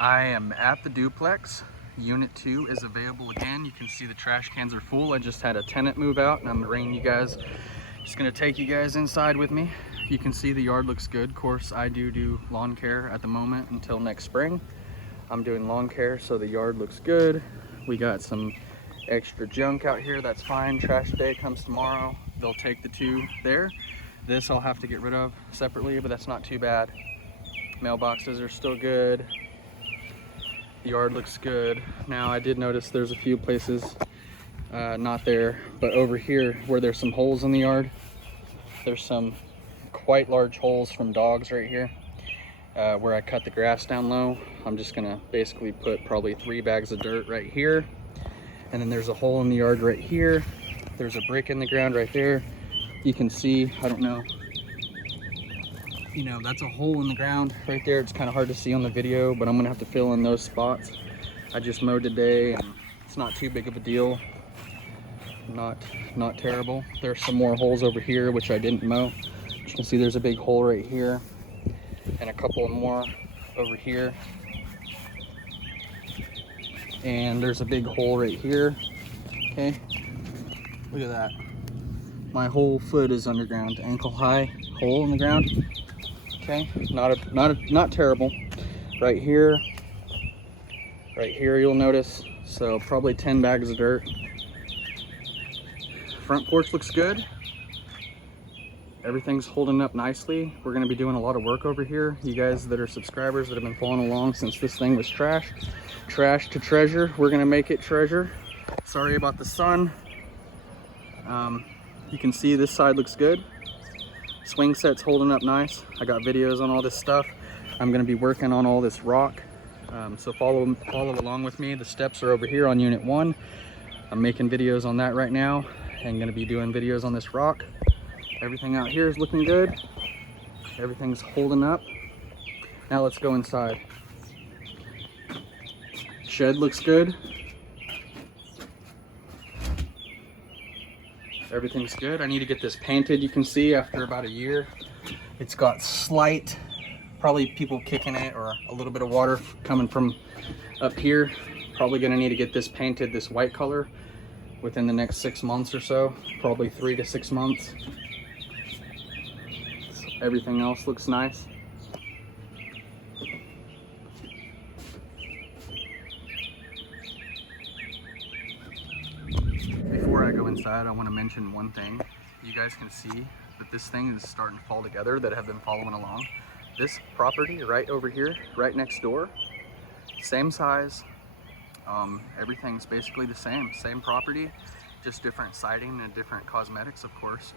I am at the duplex. Unit 2 is available again. You can see the trash cans are full. I just had a tenant move out and I'm bringing you guys, just gonna take you guys inside with me. You can see the yard looks good. Of course, I do lawn care at the moment until next spring. I'm doing lawn care, so the yard looks good. We got some extra junk out here, that's fine. Trash day comes tomorrow. They'll take the 2 there. This I'll have to get rid of separately, but that's not too bad. Mailboxes are still good. The yard looks good. Now I did notice there's a few places not there, but over here where there's some holes in the yard, there's some quite large holes from dogs right here. Where I cut the grass down low, I'm just gonna basically put probably 3 bags of dirt right here. And then there's a hole in the yard right here. There's a brick in the ground right there. You can see, I don't know, you know, that's a hole in the ground right there. It's kind of hard to see on the video, but I'm gonna have to fill in those spots. I just mowed today and it's not too big of a deal. Not terrible. There's some more holes over here, which I didn't mow. You can see there's a big hole right here and a couple more over here. And there's a big hole right here. Okay, look at that. My whole foot is underground, ankle high hole in the ground. Okay, not terrible. Right here you'll notice, so probably 10 bags of dirt. Front porch looks good. Everything's holding up nicely. We're gonna be doing a lot of work over here. You guys that are subscribers that have been following along since this thing was trash to treasure, we're gonna make it treasure. Sorry about the sun. You can see this side looks good. Swing set's holding up nice. I got videos on all this stuff. I'm gonna be working on all this rock. So follow along with me. The steps are over here on unit 1. I'm making videos on that right now and gonna be doing videos on this rock. Everything out here is looking good. Everything's holding up. Now let's go inside. Shed looks good. Everything's good. I need to get this painted. You can see after about a year, it's got slight, probably people kicking it or a little bit of water coming from up here. Probably gonna need to get this painted this white color within the next 6 months or so, probably 3 to 6 months. Everything else looks nice. Before I go inside, I want to mention one thing. You guys can see that this thing is starting to fall together that have been following along. This property right over here, right next door, same size. Everything's basically the same property, just different siding and different cosmetics, of course.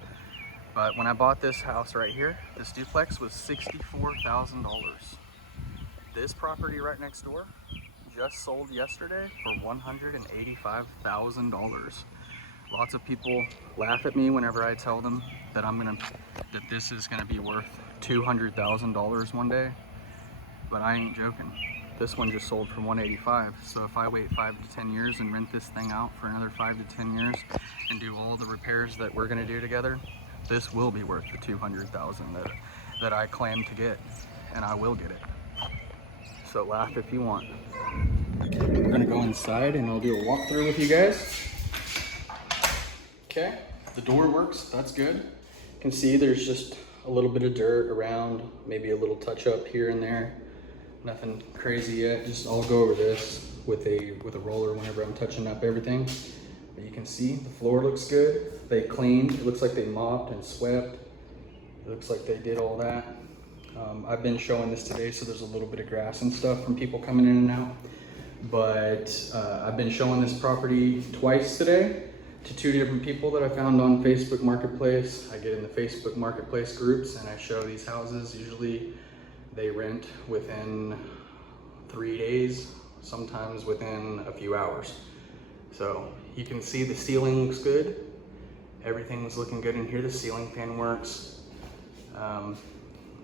But when I bought this house right here, this duplex was $64,000. This property right next door just sold yesterday for $185,000. Lots of people laugh at me whenever I tell them that that this is gonna be worth $200,000 one day, but I ain't joking. This one just sold for $185,000. So if I wait 5 to 10 years and rent this thing out for another 5 to 10 years and do all the repairs that we're gonna do together, this will be worth the $200,000 that I claim to get, and I will get it. So laugh if you want. We're gonna go inside and I'll do a walkthrough with you guys. Okay, the door works, that's good. You can see there's just a little bit of dirt around, maybe a little touch up here and there. Nothing crazy yet, just I'll go over this with a roller whenever I'm touching up everything. But you can see the floor looks good. They cleaned, it looks like they mopped and swept. It looks like they did all that. I've been showing this today, so there's a little bit of grass and stuff from people coming in and out. But I've been showing this property twice today to 2 different people that I found on Facebook Marketplace. I get in the Facebook Marketplace groups and I show these houses. Usually they rent within 3 days, sometimes within a few hours. So you can see the ceiling looks good. Everything's looking good in here. The ceiling fan works.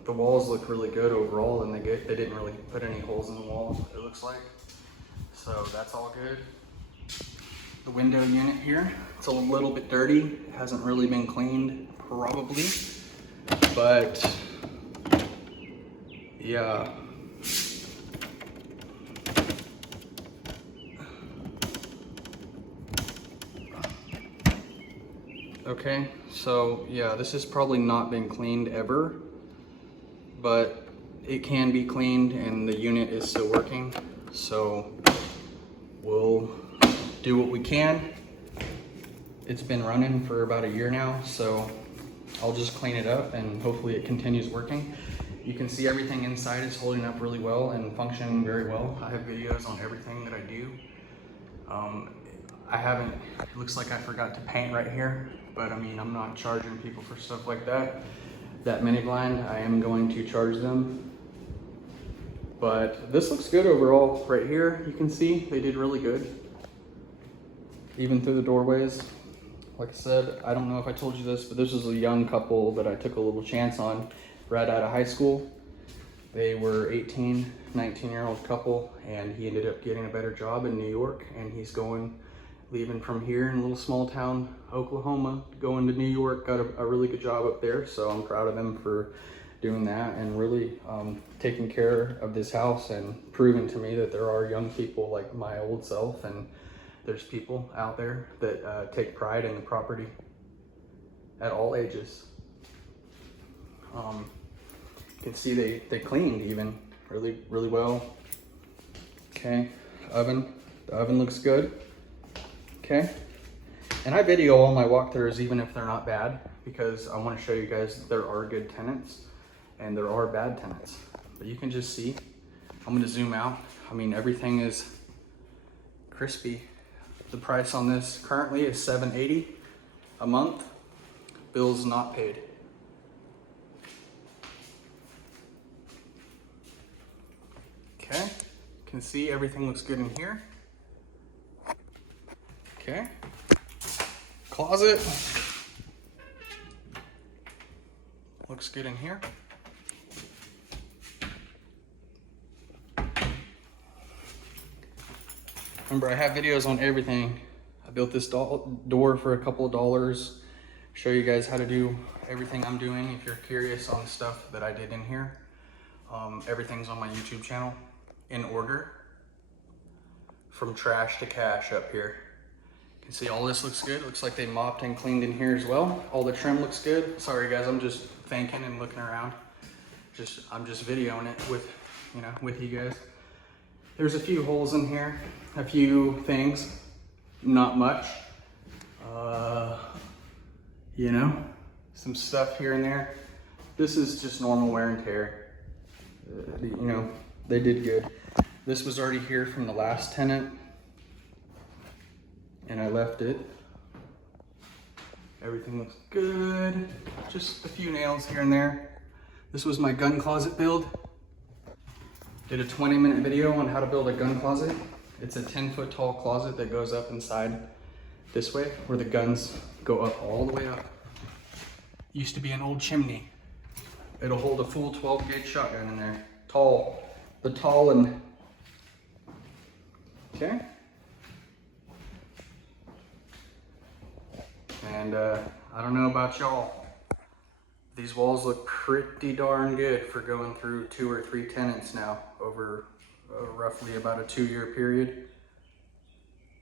The walls look really good overall, and they didn't really put any holes in the wall, it looks like. So that's all good. The window unit here, it's a little bit dirty. It hasn't really been cleaned, probably. But yeah, Okay, so yeah, this has probably not been cleaned ever, but it can be cleaned and the unit is still working. So we'll do what we can. It's been running for about a year now, so I'll just clean it up and hopefully it continues working. You can see everything inside is holding up really well and functioning very well. I have videos on everything that I do. I haven't, it looks like I forgot to paint right here, but I mean, I'm not charging people for stuff like that. That mini blind, I am going to charge them. But this looks good overall. Right here, you can see they did really good. Even through the doorways. Like I said, I don't know if I told you this, but this was a young couple that I took a little chance on right out of high school. They were 18, 19-year-old couple, and he ended up getting a better job in New York, and he's leaving from here in a little small town, Oklahoma, going to New York, got a really good job up there. So I'm proud of them for doing that and really taking care of this house and proving to me that there are young people like my old self, and there's people out there that take pride in the property at all ages. You can see they cleaned even really well. Okay, the oven looks good. Okay, and I video all my walkthroughs even if they're not bad, because I want to show you guys that there are good tenants and there are bad tenants. But you can just see, I'm going to zoom out. I mean, everything is crispy. The price on this currently is $780 a month. Bills not paid. Okay, you can see everything looks good in here. Okay, closet looks good in here. Remember, I have videos on everything. I built this door for a couple of dollars. Show you guys how to do everything I'm doing if you're curious on the stuff that I did in here. Everything's on my YouTube channel in order from trash to cash up here. You can see all this looks good. Looks like they mopped and cleaned in here as well. All the trim looks good. Sorry guys, I'm just thinking and looking around. I'm just videoing it with you guys. There's a few holes in here, a few things, not much. Some stuff here and there. This is just normal wear and tear. They did good. This was already here from the last tenant, and I left it. Everything looks good. Just a few nails here and there. This was my gun closet build. Did a 20-minute video on how to build a gun closet. It's a 10-foot tall closet that goes up inside this way, where the guns go up all the way up. Used to be an old chimney. It'll hold a full 12-gauge shotgun in there. Tall. The tall and... Okay. And I don't know about y'all. These walls look pretty darn good for going through 2 or 3 tenants now over roughly about a 2-year period.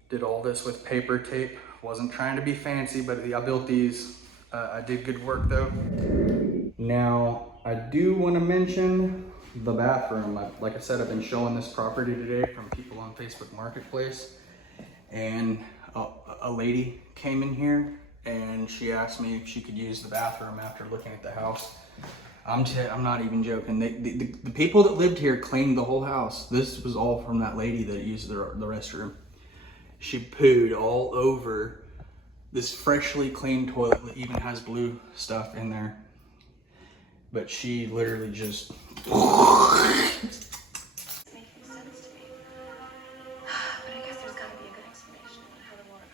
Did all this with paper tape. Wasn't trying to be fancy, but I built these. I did good work though. Now, I do want to mention the bathroom. Like I said, I've been showing this property today from people on Facebook Marketplace, and a lady came in here and she asked me if she could use the bathroom after looking at the house. I'm not even joking. The people that lived here cleaned the whole house. This was all from that lady that used the restroom. She pooed all over this freshly cleaned toilet that even has blue stuff in there. But she literally just... Making sense to me. But I guess there's got to be a good explanation on how the water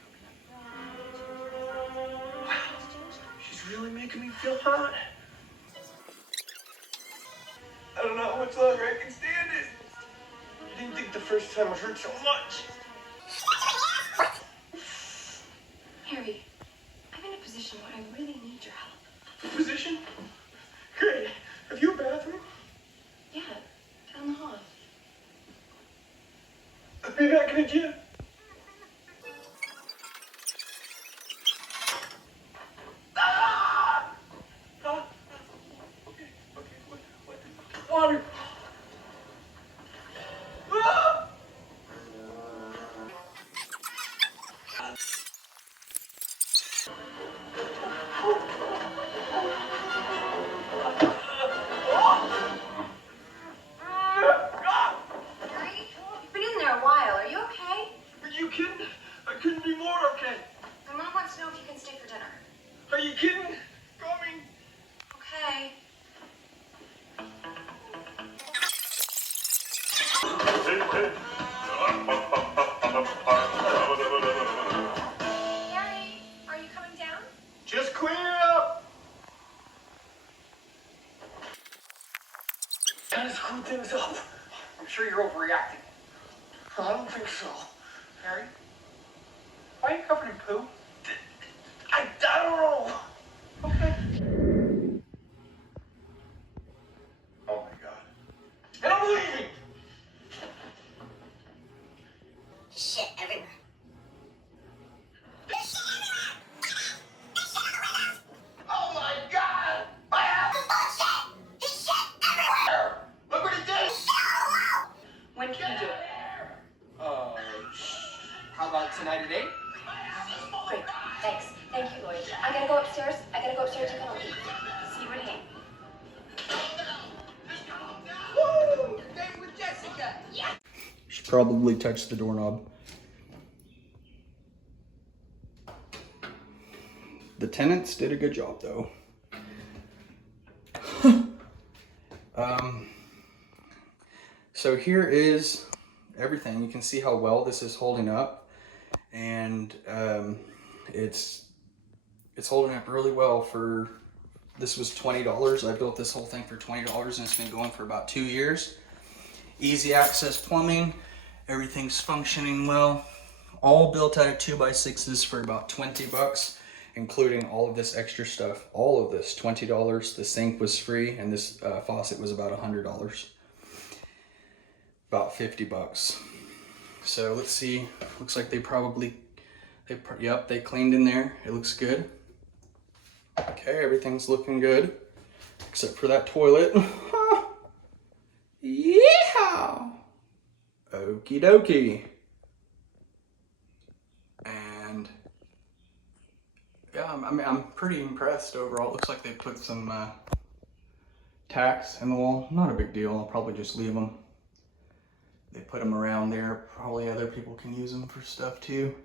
coconut. Wow, she's really making me feel hot. I don't know how much longer I can stand it. You didn't think the first time it hurt so much. Harry, I'm in a position where I really need your help. A position? Great. Have you a bathroom? Yeah, down the hall. I'll be back in a jiff. Harry, are you coming down? Just clean it up. Gotta screw things up. I'm sure you're overreacting. I don't think so. Harry? Why are you covered in poo? I don't know. Okay. Oh my god. And I'm leaving! Shit everywhere. Oh my god! I have bullshit! He's shit everywhere! Look what he did! When can you do it? How about tonight at 8? Great, thanks. Thank you, Lloyd. I gotta go upstairs. You can leave. See you at 8. Woo! Date with Jessica! Yeah! Should probably touch the doorknob. The tenants did a good job though. So here is everything. You can see how well this is holding up, and it's holding up really well. For this was $20. I built this whole thing for $20, and it's been going for about 2 years. Easy access plumbing, everything's functioning well. All built out of 2x6s for about 20 bucks, including all of this extra stuff. All of this, $20. The sink was free, and this faucet was about $100. About 50 bucks. So let's see, looks like they cleaned in there. It looks good. Okay, everything's looking good, except for that toilet. Yeehaw! Okie dokie. And yeah, I'm pretty impressed overall. It looks like they put some tacks in the wall. Not a big deal, I'll probably just leave them. They put them around there. Probably other people can use them for stuff too. You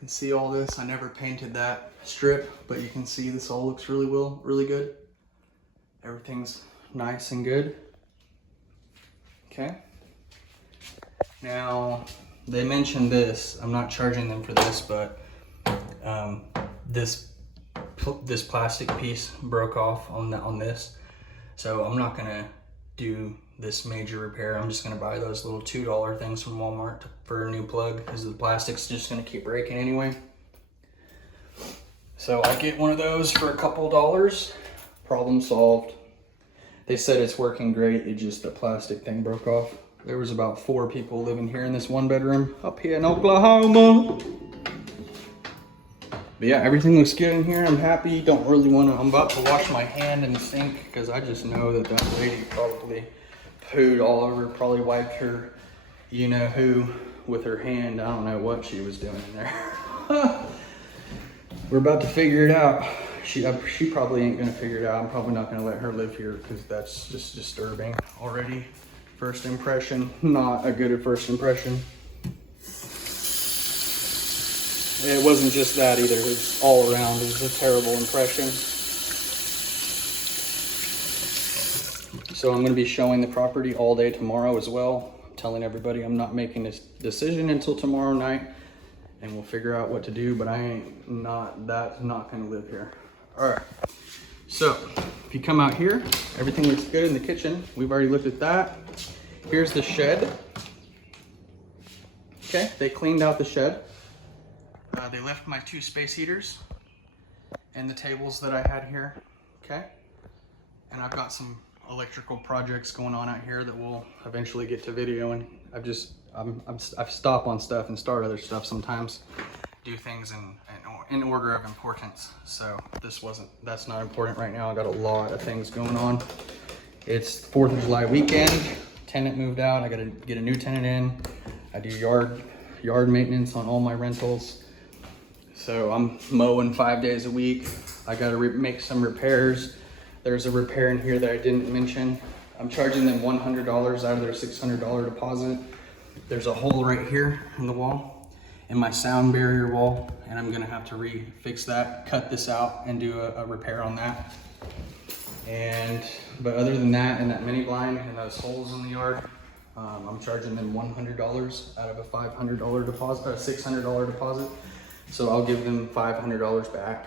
can see all this. I never painted that strip, but you can see this all looks really good. Everything's nice and good. Okay. Now, they mentioned this. I'm not charging them for this, but this plastic piece broke off on this. So I'm not gonna do this major repair. I'm just gonna buy those little $2 things from Walmart for a new plug, because the plastic's just gonna keep breaking anyway. So I get one of those for a couple dollars. Problem solved. They said it's working great. It just, the plastic thing broke off. There was about 4 people living here in this one bedroom up here in Oklahoma. But yeah, everything looks good in here. I'm happy. Don't really want to, I'm about to wash my hand in the sink because I just know that lady probably pooed all over, probably wiped her you-know-who with her hand. I don't know what she was doing in there. We're about to figure it out. She probably ain't gonna figure it out. I'm probably not gonna let her live here because that's just disturbing already. First impression, not a good first impression. It wasn't just that either, it was all around. It was a terrible impression. So I'm gonna be showing the property all day tomorrow as well. I'm telling everybody I'm not making this decision until tomorrow night, and we'll figure out what to do, but that's not gonna live here. All right, so if you come out here, everything looks good in the kitchen. We've already looked at that. Here's the shed. Okay, they cleaned out the shed. They left my 2 space heaters and the tables that I had here, okay? And I've got some electrical projects going on out here that we'll eventually get to videoing. I've stopped on stuff and start other stuff sometimes. Do things in order of importance. So that's not important right now. I got a lot of things going on. It's 4th of July weekend. Tenant moved out. I gotta get a new tenant in. I do yard maintenance on all my rentals. So I'm mowing 5 days a week. I gotta make some repairs. There's a repair in here that I didn't mention. I'm charging them $100 out of their $600 deposit. There's a hole right here in the wall, in my sound barrier wall, and I'm gonna have to fix that, cut this out, and do a repair on that. But other than that, and that mini blind and those holes in the yard, I'm charging them $100 out of a $500 deposit, a $600 deposit. So I'll give them $500 back.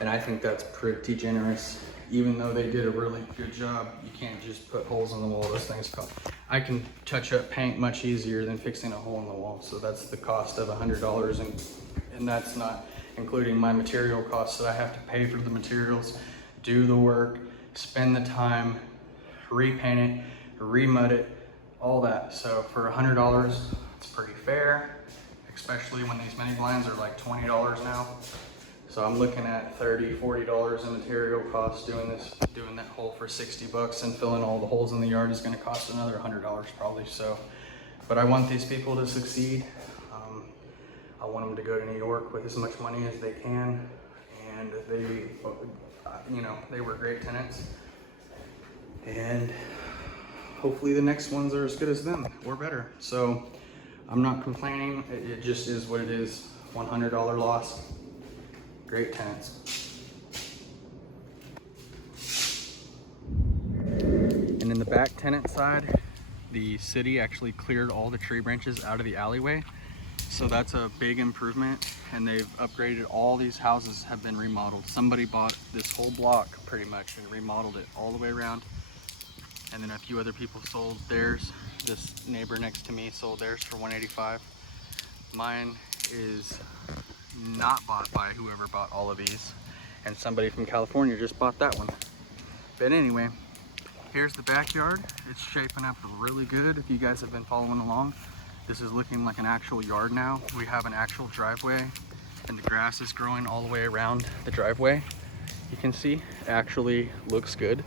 And I think that's pretty generous. Even though they did a really good job, you can't just put holes in the wall. Those things cost. I can touch up paint much easier than fixing a hole in the wall. So that's the cost of $100, and that's not including my material costs that I have to pay for the materials, do the work, spend the time, repaint it, remud it, all that. So for $100, it's pretty fair, especially when these mini blinds are like $20 now. So I'm looking at $30, $40 in material costs doing that hole for 60 bucks, and filling all the holes in the yard is gonna cost another $100 probably. So, but I want these people to succeed. I want them to go to New York with as much money as they can. And they, you know, they were great tenants. And hopefully the next ones are as good as them or better. So I'm not complaining. It just is what it is. $100 loss. Great tenants. And in the back tenant side, the city actually cleared all the tree branches out of the alleyway. So that's a big improvement, and they've upgraded. All these houses have been remodeled. Somebody bought this whole block pretty much and remodeled it all the way around. And then a few other people sold theirs. This neighbor next to me sold theirs for $185. Mine is not bought by whoever bought all of these, and somebody from California just bought that one. But anyway, here's the backyard. It's shaping up really good. If you guys have been following along, this is looking like an actual yard now. We have an actual driveway, and the grass is growing all the way around the driveway. You can see it actually looks good.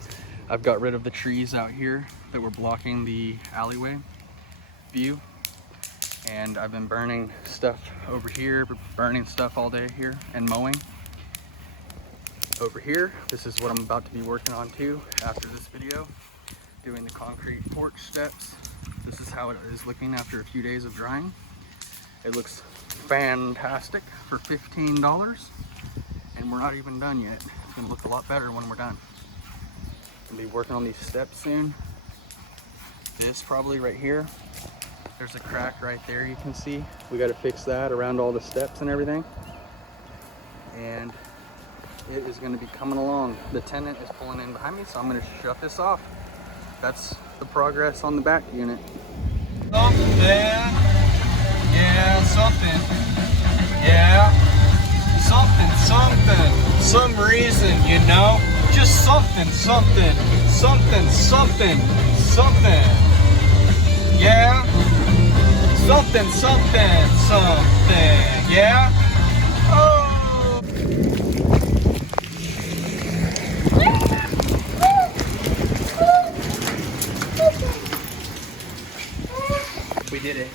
I've got rid of the trees out here that were blocking the alleyway view. And I've been burning stuff over here, burning stuff all day here, and mowing. Over here, this is what I'm about to be working on too after this video, doing the concrete porch steps. This is how it is looking after a few days of drying. It looks fantastic for $15, and we're not even done yet. It's gonna look a lot better when we're done. I'll be working on these steps soon. This probably right here. There's a crack right there, you can see. We got to fix that around all the steps and everything. And it is going to be coming along. The tenant is pulling in behind me, so I'm going to shut this off. That's the progress on the back unit. Something, yeah, something, yeah, something, some reason, you know, just something, yeah. Something, yeah? Oh! We did it.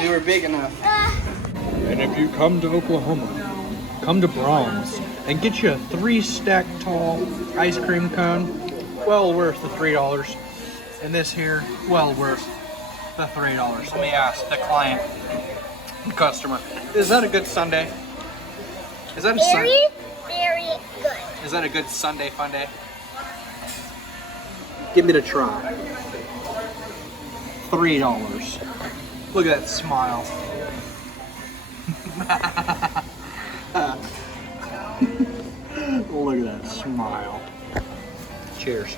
We were big enough. And if you come to Oklahoma, come to Brahms and get you a 3-stack tall ice cream cone, well worth the $3. And this here, well worth the $3. Let me ask the client, the customer, is that a good Sunday? Is that a Very good. Is that a good Sunday fun day? Give it a try. $3. Look at that smile. Look at that smile. Cheers.